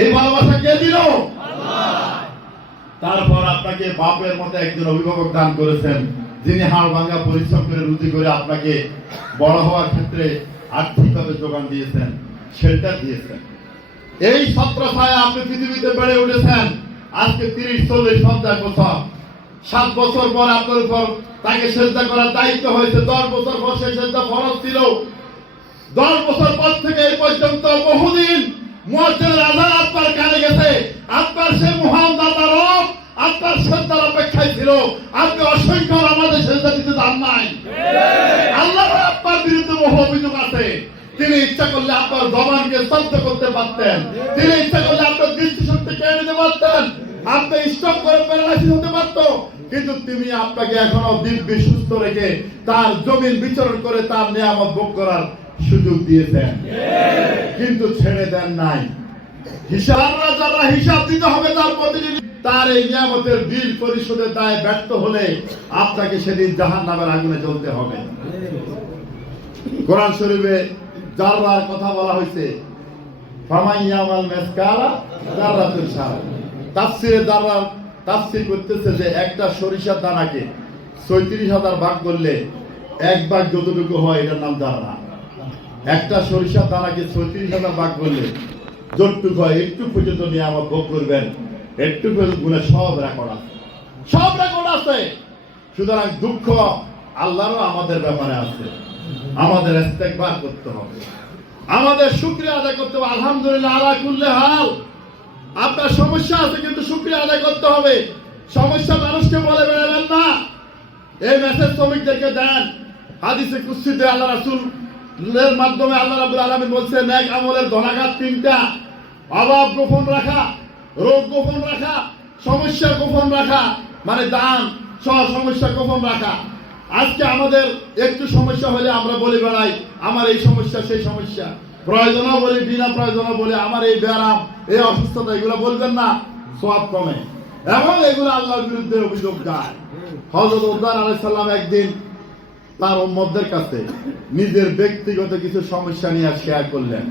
এই ভালোবাসা কে দিল? তারপর আপনাকে বাপের মতো একজন অভিভাবক দান করেছেন, যিনি হাড় ভাঙ্গা পরিশ্রম করে রুটি করে আপনাকে বড় হওয়ার ক্ষেত্রে আর্থিকভাবে যোগান দিয়েছেন, শেল্টার দিয়েছেন। এই ছত্রছায়া আপনি পৃথিবীতে বেড়ে উঠেছেন, আজকে তিরিশ, চল্লিশ, পঞ্চাশ বছর। সাত বছর পর আপনার উপর তাকে চেষ্টা করার দায়িত্ব হয়েছে, দশ বছর পর সেই চেষ্টা ফরজ ছিল। দশ বছর পর থেকে এই পর্যন্ত বহুদিন ছিল আপনি অসংখ্য আমাদের শ্রদ্ধা দিতে দান নাই। আল্লাহ আপনার বিরুদ্ধে বহু অভিযোগ আছে। তিনি ইচ্ছা করলে আপনার জবানকে স্তব্ধ করতে পারতেন। তিনি ইচ্ছা করলে আপনার দৃষ্টিশক্তি কেড়ে নিতে পারতেন। আপনি স্টপ করে প্যারালাইসিস হতে পারত। কিন্তু তিনি আপনাকে এখনও দিব্য সুস্থ রেখে তার জমিন বিচরণ করে তার নিয়ামত ভোগ করার সুযোগ দিয়েছেন। কিন্তু ছেড়ে দেন নাই। হিসাব যারা হিসাব দিতে হবে তার প্রতিদিন। তার এই নিয়ামতের বিল পরিশোধের দায় ব্যর্থ হলে আপনাকে সেদিন জাহান নামের আগুনে জ্বলতে হবে। কোরআন শরীফে জাররার কথা বলা হয়েছে ফামাইয়ামাল মেসকারা জাররাতুল সার তাফসিরে জাররার তাফসির করতেছে যে একটা সরিষার দানাকে 36 হাজার ভাগ করলে এক ভাগ যতটুকু হয় এটার নাম জাররা। একটা সরিষার দানাকে 36 হাজার ভাগ করলে যতটুকু হয় একটু পর্যন্ত নিয়ে আমার ভোগ করবেন। পর্যন্ত গুণে সব রেকর্ড আছে। সব রেকর্ড আছে। সুতরাং দুঃখ আল্লাহরও আমাদের ব্যাপারে আছে। আমাদের ইস্তেকবার করতে হবে। আমাদের শুক্রিয়া আদায় করতে হবে। আলহামদুলিল্লাহ, আলা কুল্লে হাল। আপনার সমস্যা আছে কিন্তু শুক্রিয়া আদায় করতে হবে। সমস্যা মানুষকে বলে বেড়াবেন না। এই মেসেজ শ্রমিকদেরকে দেন। হাদিসে কুস্তিতে আল্লাহ রাসূল এর মাধ্যমে আল্লাহ রাব্বুল আলামিন বলছে নেক আমলের ধনাঘাত তিনটা। অভাব গোপন রাখা রোগ গোপন রাখা, সমস্যা গোপন রাখা মানে দান সহ সমস্যা গোপন রাখা। আজকে আমাদের একটু সমস্যা হলে আমরা বলে বেড়াই, আমার এই সমস্যা, সেই সমস্যা। প্রয়োজনও বলি, বিনা প্রয়োজনও বলি, আমার এই ব্যারাম এই অসুস্থতা, এগুলো বলবেন না। সব কমে। এবং এগুলো আল্লাহর বিরুদ্ধে অভিযোগ যায়। হজরত উদ্দার আলাই সাল্লাম একদিন তার উম্মতদের কাছে নিজের ব্যক্তিগত কিছু সমস্যা নিয়ে শেয়ার করলেন,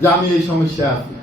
যে আমি এই সমস্যা আছি।